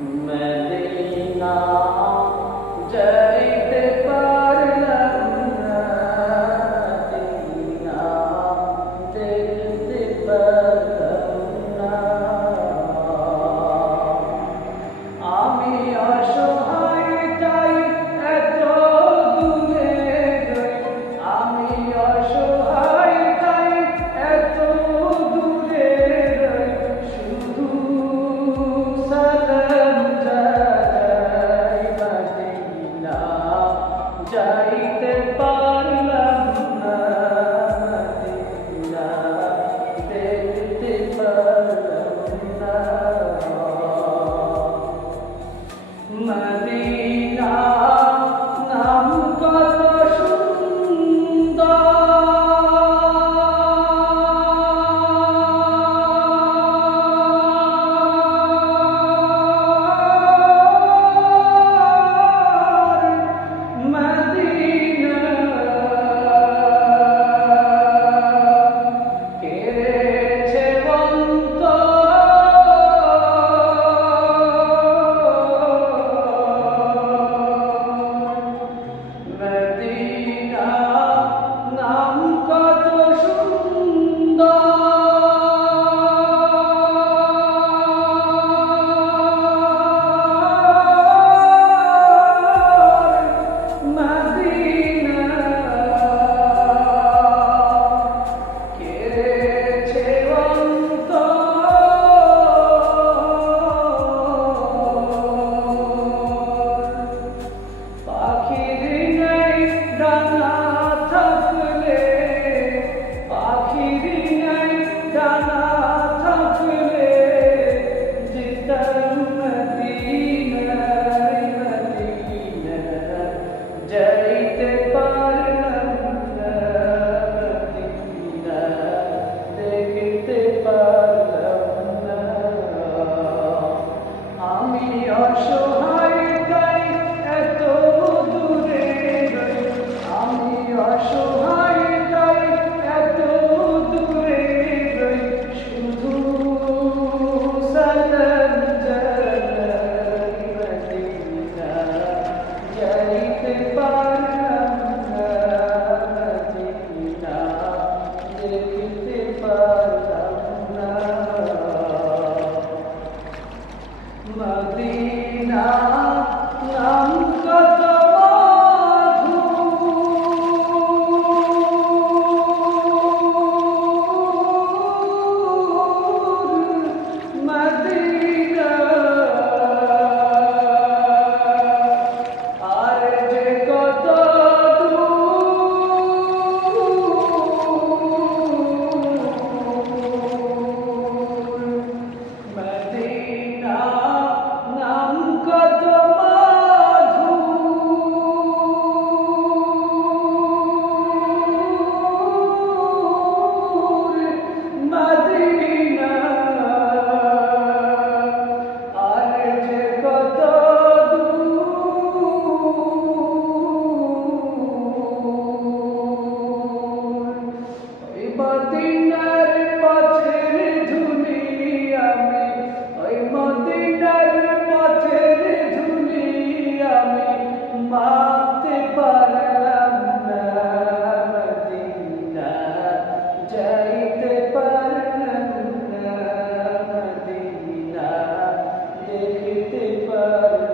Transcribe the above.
Medina যাইতে পারলাম না, মদিনা দেখতে পারলাম না। আমি অসহায় তাই এত দূরে রই, আমি অসহায় তাই এত দূরে রই, শুধু সালাম জানাই মদিনা যাইতে পারলাম না, মদিনা দেখতে পারলাম না। মদিনা নাম কত সুন্দর, মদিনা কেড়েছে অন্তর, মদিনা নাম কত সুন্দর, মদিনা কেড়েছে অন্তর। পাখির নাই ডানা থাকলে, পাখির নাই ডানা থাকলে যেতাম মদিনায়, মদিনা যাইতে পারলাম না, মদিনা দেখতে পারলাম না। আমি অসহায় তাই এত দূরে রই, আমি অসহায় তাই এত দূরে রই, শুধু সালাম জানাই মদিনা যাইতে পারলাম না, মদিনা দেখতে পারলাম না। মদিনা নাম কত মধুর, মদিনা আর যে কত দূর, মদিনা নাম কত মধুর, মদিনা আর যে কত দূর। ওই মদিনার পথের ধুলি আমি, ওই মদিনার পথের ধুলি আমি মাপতে পারলাম না, মদিনা যাইতে পারলাম না, মদিনা দেখতে পারলাম